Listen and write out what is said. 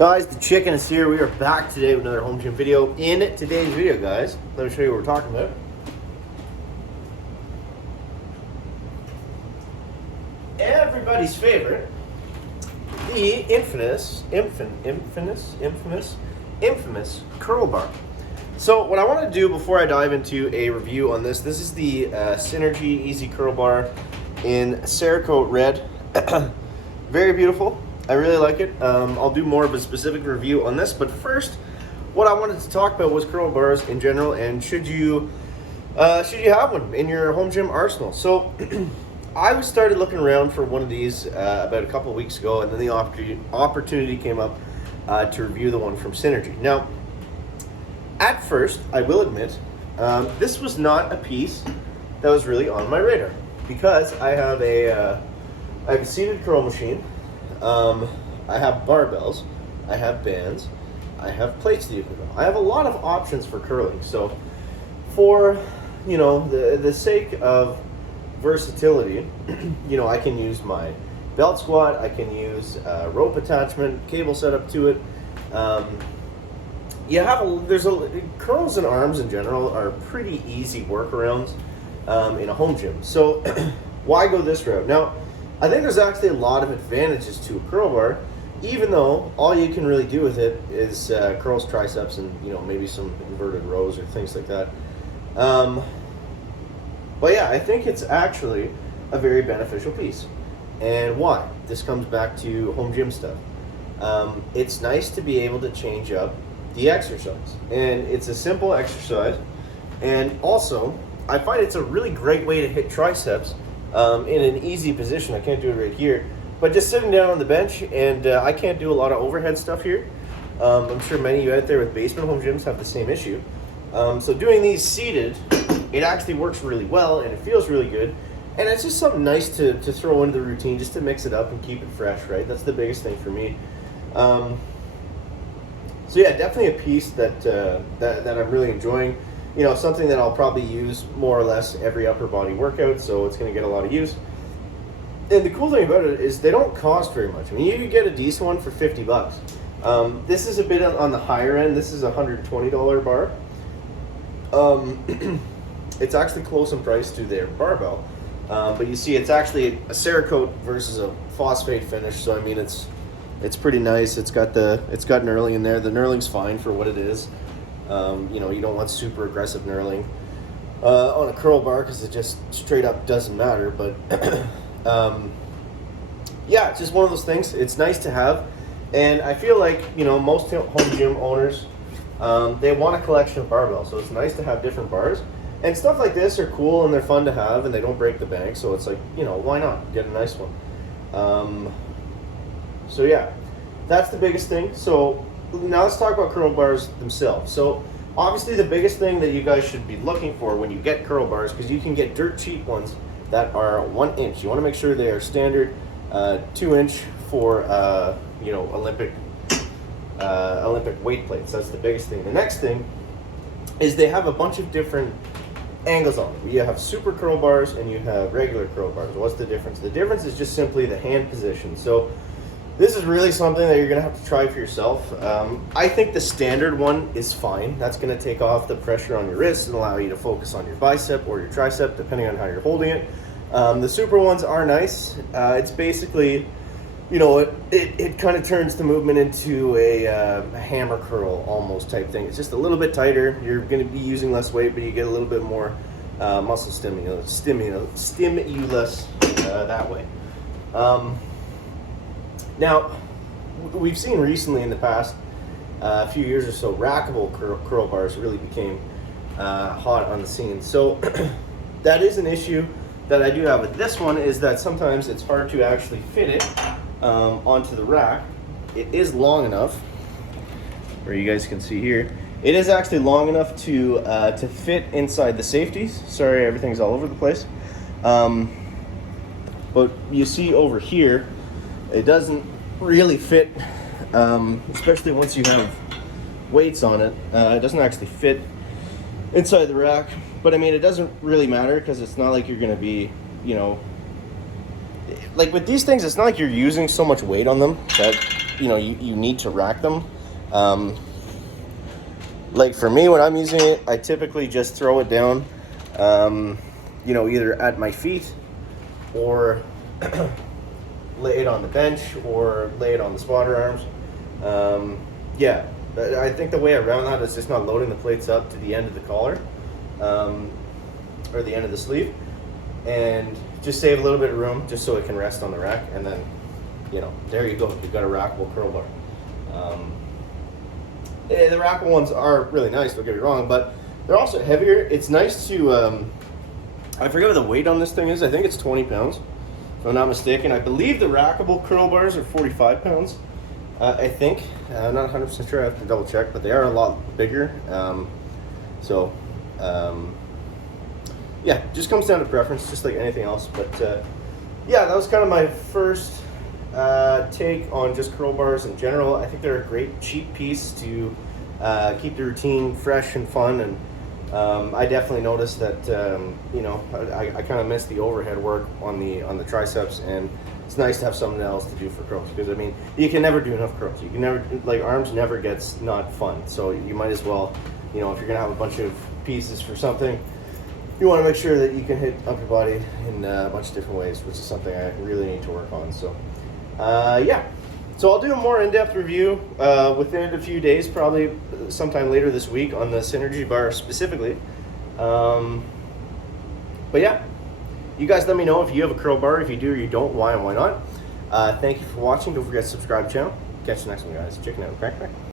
Guys, the chicken is here. We are back today with another home gym video. In today's video, guys, let me show you what we're talking about. Everybody's favorite, the infamous curl bar. So what I want to do before I dive into a review on this is the Synergy Easy Curl Bar in Cerakote Red. Very beautiful. I really like it. I'll do more of a specific review on this, but first, what I wanted to talk about was curl bars in general, and should you have one in your home gym arsenal. So I started looking around for one of these about a couple of weeks ago, and then the opportunity came up to review the one from Synergy. Now, at first, I will admit, this was not a piece that was really on my radar, because I have a seated curl machine. I have barbells, I have bands, I have plates that you can go. I have a lot of options for curling. So for, the sake of versatility, I can use my belt squat, I can use rope attachment, cable setup to it. Curls and arms in general are pretty easy workarounds in a home gym. So why go this route? Now, I think there's actually a lot of advantages to a curl bar, even though all you can really do with it is curls, triceps, and maybe some inverted rows or things like that. But yeah, I think it's actually a very beneficial piece. And why? This comes back to home gym stuff. It's nice to be able to change up the exercise, and it's a simple exercise. And also, I find it's a really great way to hit triceps in an easy position. I can't do it right here, but just sitting down on the bench, and I can't do a lot of overhead stuff here. I'm sure many of you out there with basement home gyms have the same issue. So doing these seated, it actually works really well, and it feels really good. And it's just something nice to throw into the routine, just to mix it up and keep it fresh, right? That's the biggest thing for me. So yeah, definitely a piece that I'm really enjoying. Something that I'll probably use more or less every upper body workout, so it's going to get a lot of use. And the cool thing about it is they don't cost very much. I mean, you could get a decent one for $50. This is a bit on the higher end. This is a $120 bar. It's actually close in price to their barbell, but you see it's actually a Cerakote versus a phosphate finish, so I mean it's pretty nice. It's got knurling in there. The knurling's fine for what it is. You don't want super aggressive knurling on a curl bar, because it just straight up doesn't matter. But yeah, it's just one of those things. It's nice to have, and I feel like most home gym owners, they want a collection of barbells, so it's nice to have different bars. And stuff like this are cool and they're fun to have, and they don't break the bank, so it's like, why not get a nice one? So yeah, that's the biggest thing. So now let's talk about curl bars themselves. So obviously the biggest thing that you guys should be looking for when you get curl bars, because you can get dirt cheap ones that are 1 inch. You want to make sure they are standard 2 inch for Olympic weight plates. That's the biggest thing. The next thing is they have a bunch of different angles on them. You have super curl bars and you have regular curl bars. What's the difference? The difference is just simply the hand position. So this is really something that you're going to have to try for yourself. I think the standard one is fine. That's going to take off the pressure on your wrists and allow you to focus on your bicep or your tricep, depending on how you're holding it. The super ones are nice. It's basically, it kind of turns the movement into a hammer curl almost type thing. It's just a little bit tighter. You're going to be using less weight, but you get a little bit more muscle stimulus that way. Now, we've seen recently in the past few years or so, rackable curl bars really became hot on the scene. So that is an issue that I do have with this one, is that sometimes it's hard to actually fit it onto the rack. It is long enough, where you guys can see here, it is actually long enough to fit inside the safeties. Sorry, everything's all over the place. But you see over here, it doesn't really fit, especially once you have weights on it. It doesn't actually fit inside the rack. But I mean, it doesn't really matter, because it's not like you're going to be, like with these things, it's not like you're using so much weight on them that you need to rack them. Like for me, when I'm using it, I typically just throw it down, either at my feet or lay it on the bench or lay it on the spotter arms. Yeah, I think the way around that is just not loading the plates up to the end of the collar or the end of the sleeve, and just save a little bit of room just so it can rest on the rack, and then there you go, you've got a rackable curl bar. The rackable ones are really nice, don't get me wrong, but they're also heavier. It's nice to I forget what the weight on this thing is. I think it's 20 pounds if I'm not mistaken. I believe the rackable curl bars are 45 pounds. I think. I'm not 100% sure. I have to double check, but they are a lot bigger. Yeah, just comes down to preference, just like anything else. But yeah, that was kind of my first take on just curl bars in general. I think they're a great cheap piece to keep the routine fresh and fun. And I definitely noticed that I kind of missed the overhead work on the triceps, and it's nice to have something else to do for curls, because I mean, you can never do enough curls. You can never, like, arms never gets not fun. So you might as well, if you're gonna have a bunch of pieces for something, you want to make sure that you can hit upper body in a bunch of different ways, which is something I really need to work on. So yeah, so I'll do a more in-depth review within a few days, probably sometime later this week, on the Synergy bar specifically. But yeah, you guys let me know if you have a curl bar. If you do or you don't, why and why not. Thank you for watching. Don't forget to subscribe to the channel. Catch you next one, guys. Chicken out. Crack, crack.